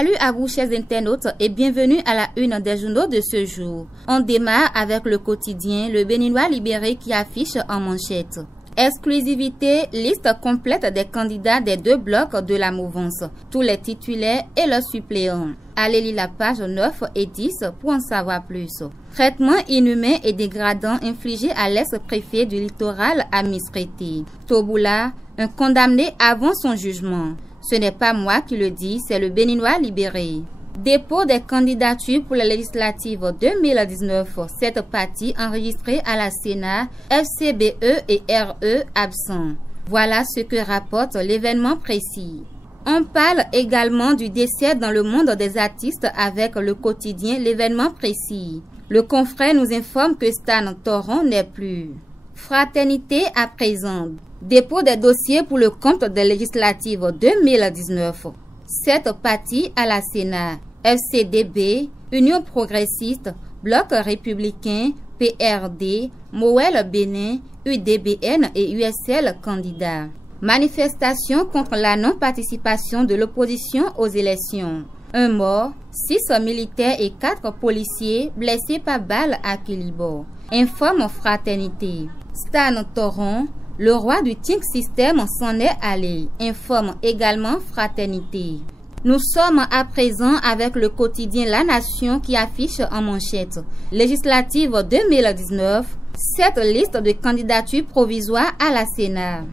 Salut à vous chers internautes et bienvenue à la une des journaux de ce jour. On démarre avec le quotidien Le Béninois libéré qui affiche en manchette. Exclusivité, liste complète des candidats des deux blocs de la mouvance, tous les titulaires et leurs suppléants. Allez lire la page 9 et 10 pour en savoir plus. Traitement inhumain et dégradant infligé à l'ex-préfet du littoral à Misrété. Toboula, un condamné avant son jugement. Ce n'est pas moi qui le dis, c'est le Béninois libéré. Dépôt des candidatures pour les législatives 2019. Cette partie enregistrée à la Sénat, FCBE et RE absents. Voilà ce que rapporte l'événement précis. On parle également du décès dans le monde des artistes avec le quotidien L'événement précis. Le confrère nous informe que Stan Toron n'est plus. Fraternité à présent. Dépôt des dossiers pour le compte des législatives 2019. Cette partie à la Sénat, FCDB, Union progressiste, Bloc républicain, PRD, Moël Bénin, UDBN et USL candidats. Manifestation contre la non-participation de l'opposition aux élections. Un mort, 6 militaires et 4 policiers blessés par balle à Kilibo. Informe Fraternité. Stan Toron, le roi du Think System s'en est allé, informe également Fraternité. Nous sommes à présent avec le quotidien La Nation qui affiche en manchette. Législative 2019, cette liste de candidatures provisoires à la Sénat.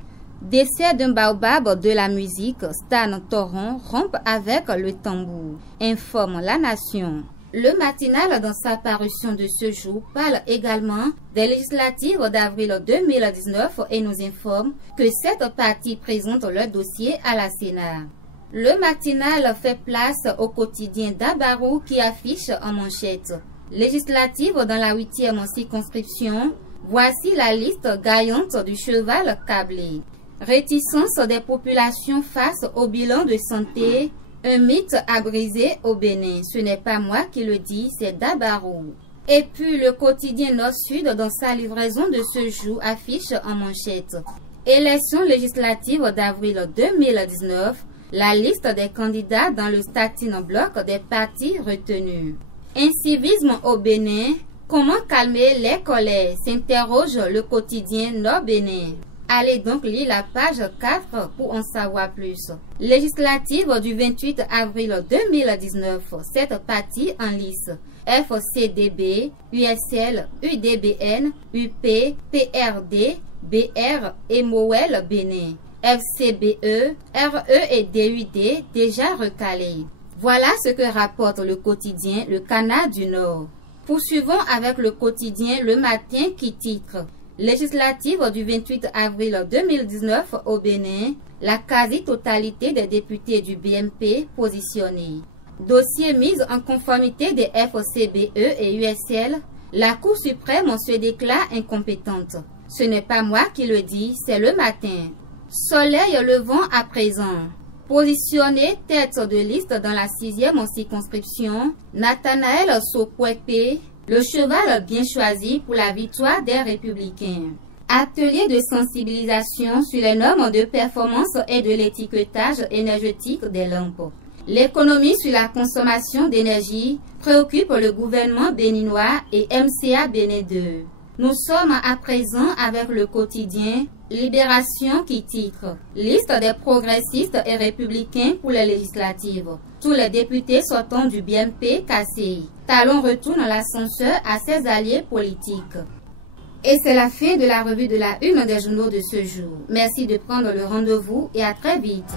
Décès d'un baobab de la musique, Stan Toron rompt avec le tambour, informe La Nation. Le matinal, dans sa parution de ce jour, parle également des législatives d'avril 2019 et nous informe que cette partie présente leur dossier à la Sénat. Le matinal fait place au quotidien Dabarou qui affiche en manchette. Législative dans la 8e circonscription, voici la liste gaillante du cheval câblé. Réticence des populations face au bilan de santé. Un mythe à briser au Bénin. Ce n'est pas moi qui le dis, c'est Dabarou. Et puis le quotidien Nord-Sud dans sa livraison de ce jour affiche en manchette. Élections législatives d'avril 2019, la liste des candidats dans le starting bloc des partis retenus. Incivisme au Bénin, comment calmer les colères, s'interroge le quotidien Nord-Bénin. Allez donc lire la page 4 pour en savoir plus. Législative du 28 avril 2019, cette partie en lice. FCDB, USL, UDBN, UP, PRD, BR et Moël Bénin. FCBE, RE et DUD déjà recalés. Voilà ce que rapporte le quotidien Le Canard du Nord. Poursuivons avec le quotidien Le Matin qui titre Législative du 28 avril 2019 au Bénin, la quasi-totalité des députés du BMP positionnés. Dossier mis en conformité des FCBE et USL, la Cour suprême se déclare incompétente. Ce n'est pas moi qui le dis, c'est Le Matin. Soleil levant à présent. Positionné tête de liste dans la 6e circonscription, Nathanaël Sokwepe, le cheval bien choisi pour la victoire des Républicains. Atelier de sensibilisation sur les normes de performance et de l'étiquetage énergétique des lampes. L'économie sur la consommation d'énergie préoccupe le gouvernement béninois et MCA Bénin 2. Nous sommes à présent avec le quotidien Libération qui titre Liste des progressistes et républicains pour les législatives. Tous les députés sortant du BMP cassés. Talon retourne l'ascenseur à ses alliés politiques. Et c'est la fin de la revue de la une des journaux de ce jour. Merci de prendre le rendez-vous et à très vite.